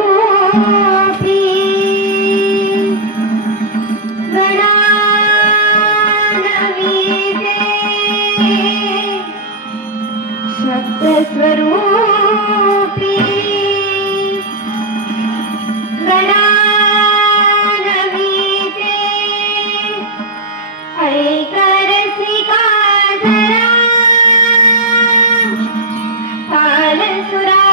शब्दस्वरूपी गणानविते शब्दस्वरूपी गणानविते ऐकरसिका जरा तालसुरानी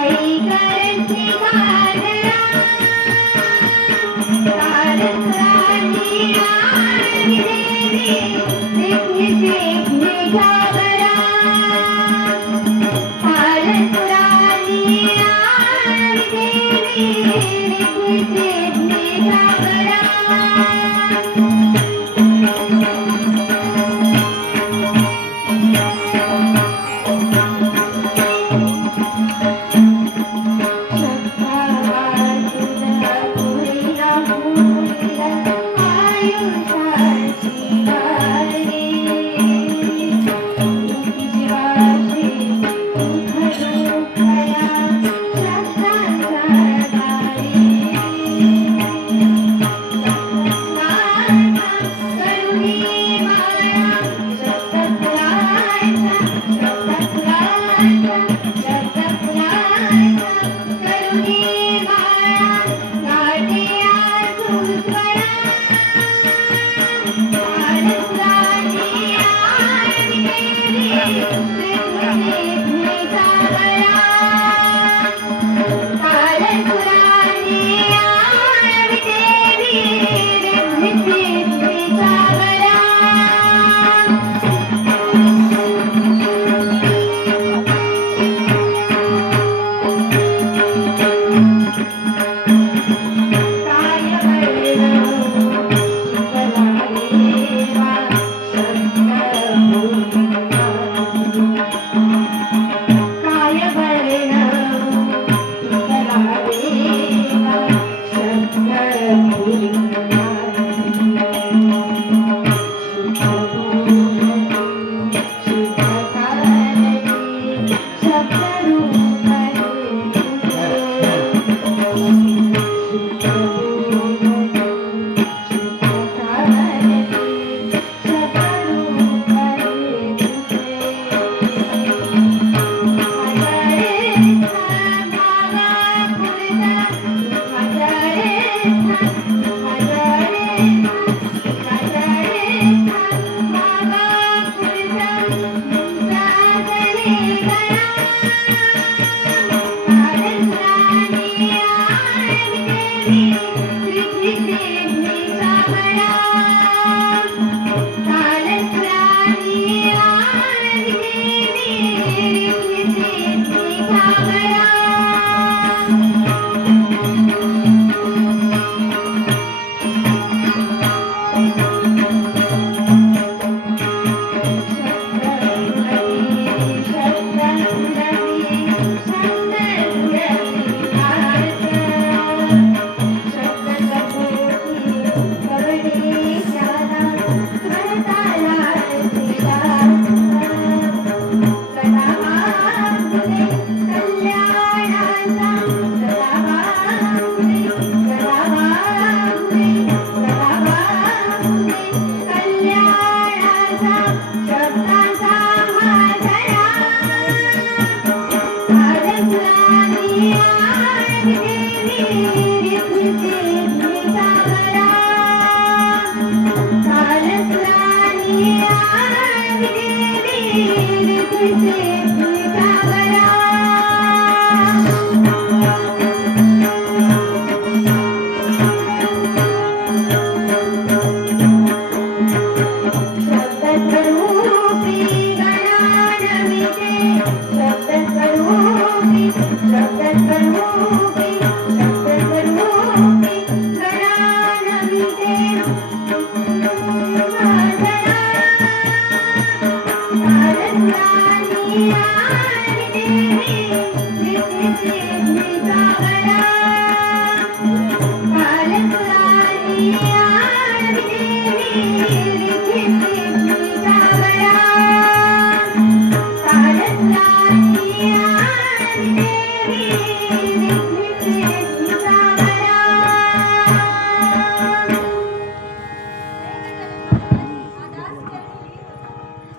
I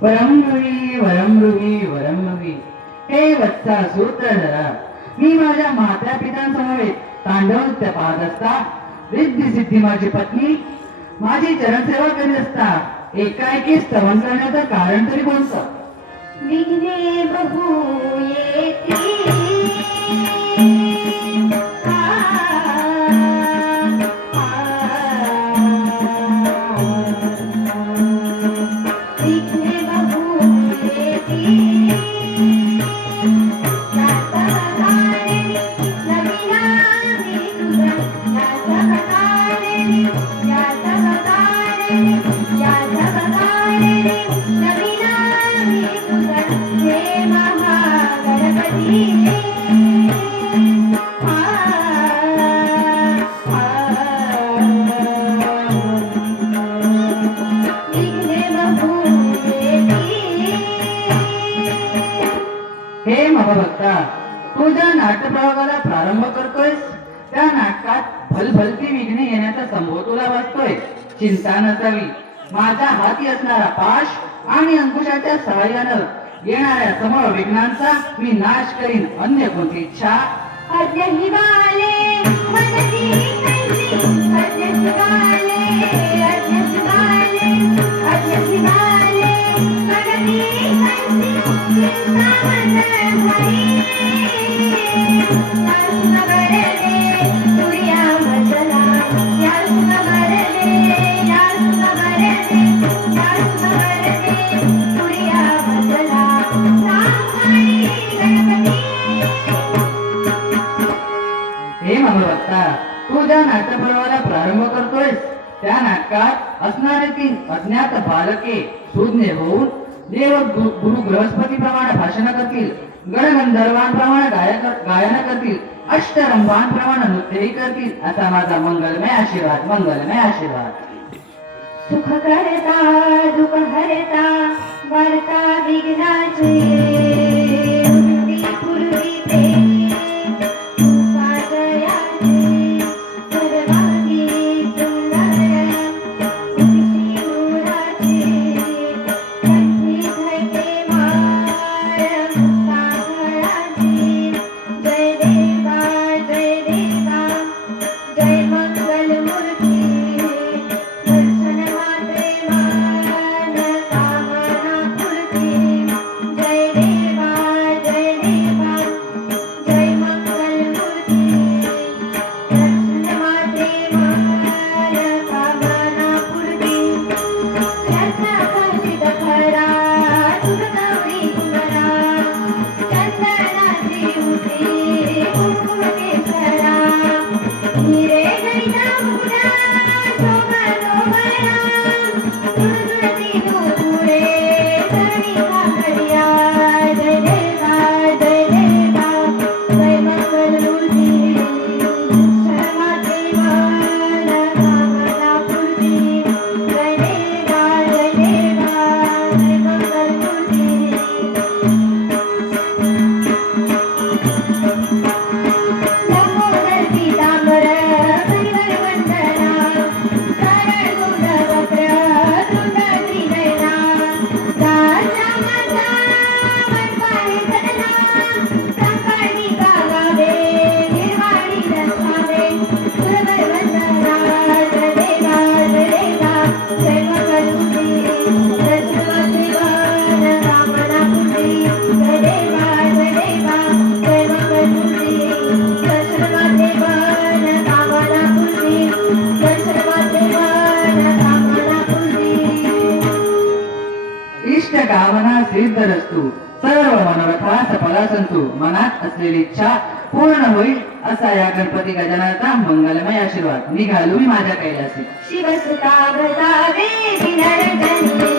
वरमृगी वरमृगी वरमृगी हे वत्सा सूत्रधरा, मी माझ्या माता पितांसमवेत तांडव नृत्य पाहत असता रिद्धी सिद्धी माझी पत्नी माझी चरणसेवा करीत असता एकाएकी स्तवन करण्याचं कारण तरी कोणतं? विघ्ने बहु येती विघ्ने बहु येती हे महाभक्ता, तू ज्या नाट्यप्रयोगाला प्रारंभ करतोयस त्या नाटकात भलभलती विघ्ने येण्याचा संभव तुला वाटतोय. चिंता नसावी. माझ्या हाती असणारा पाश आणि अंकुशाच्या सहाय्यानं येणाऱ्या समूळ विघ्नांचा मी नाश करीन. अन्य कोणती इच्छा? अद्य हिवाले मनसी कैसी, अद्य हिवाले, अद्य हिवाले, अद्य हिवाले मनसी कैसी, चिंता मन भरी. यास नवरले तुरिया मजला, यास नवरले, यास नवरले, यास नवरले तुरिया मजला. सांभाळी गणपती. हे महाभक्ता, तू ज्या नाट्यपर्वाला प्रारंभ करतोयस त्या नाटकात असणारे 3 अज्ञात बालके सुज्ञ होऊन देव गुरु बृहस्पतीप्रमाणे भाषण करतील, गणगंधर्वांप्रमाणे गायन करतील, अष्टरंभांप्रमाणे नृत्यही करतील असा माझा मंगलमय आशीर्वाद. मंगलमय आशीर्वाद. सुख करता दुःख हरता वार्ता विघ्नाची. पूर्वी प्रेमी साजयाची सर्वांगी सुंदर तुळशी मुराची. कंठी धरते माळ मुक्ताफळाची. जय देवा जय देवा जय मंगल मूर्ती. दर्शन मात्रे मान कामना पूर्ती. जय देवा जय देवा जय मंगल मूर्ती. दर्शन मात्रे मान कामना पूर्ती. रत्नाखचित खरा सुरगौरी कुमारा. चंदनाची उठी कुंकुम केसरा. हिरे गैसा मुकुटा शोभा शोभया. तुळतुळसी गोकुळे धरणी घागरिया. जय देवा जय देवा जय मंगल मूर्ती. शर्माचे मान कामना पूर्ती. जय देवा जय देवा जय मंगल मूर्ती. लंबोदर पीतांबर परिवर वंदना. सरळ गुण वक्र तुंड त्रिनयना. राजा माझा वनवारी सदना. संकर्णिका सिद्धीरस्तु सर्व मनोरथा सफला संतु. मनात असलेली इच्छा पूर्ण होईल असा या गणपती गजाननाचा मंगलमय आशीर्वाद. निघालो मी माझ्या कैलासी. शिवसुता व्रता देवी नरजनी